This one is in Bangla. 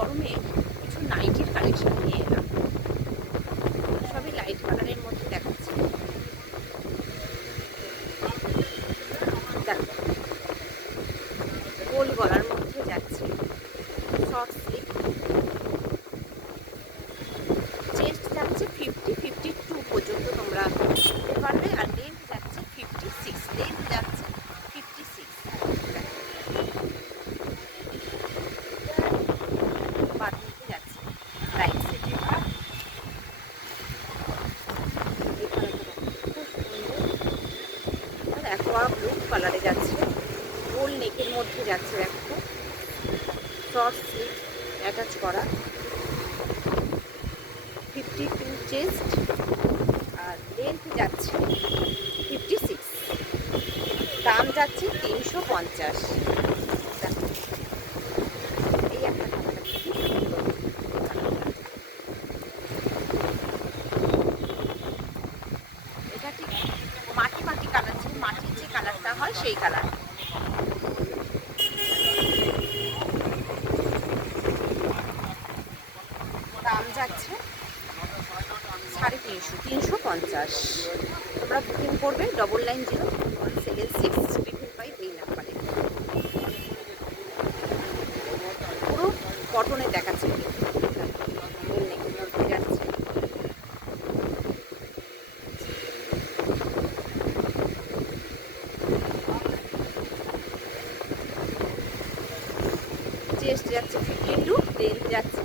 গরমে কিছু নাইটির কালেকশন নিয়ে এলাম। সবই লাইট কালারের মধ্যে দেখাচ্ছি। দেখো, গোল গলার মধ্যে যাচ্ছে, শর্ট স্লিভ, চেস্ট যাচ্ছে 50-52 পর্যন্ত তোমরা নিতে পারবে, আর লেন্থ যাচ্ছে 56, লেন্থ যাচ্ছে 56। বাঁধনিতে যাচ্ছে রাইট সাইডে। অ্যাকোয়া ব্লু কালারে যাচ্ছে, গোল নেকের মধ্যে যাচ্ছে। দেখো, শর্ট স্লিভ অ্যাটাচ করা, 52 চেস্ট, আর লেন্থ যাচ্ছে 56, দাম যাচ্ছে 350। এই একটা কালার, এটা ঠিক মাটি মাটি কালার, যে মাটির যে কালারটা হয় সেই কালার। দাম যাচ্ছে 350, 350। তোমরা বুকিং করবে 990176 এই নাম্বারে। পুরো কটনে দেখাচ্ছে, যাচ্ছে। চেস্ট যাচ্ছে 52, লেন্থ যাচ্ছে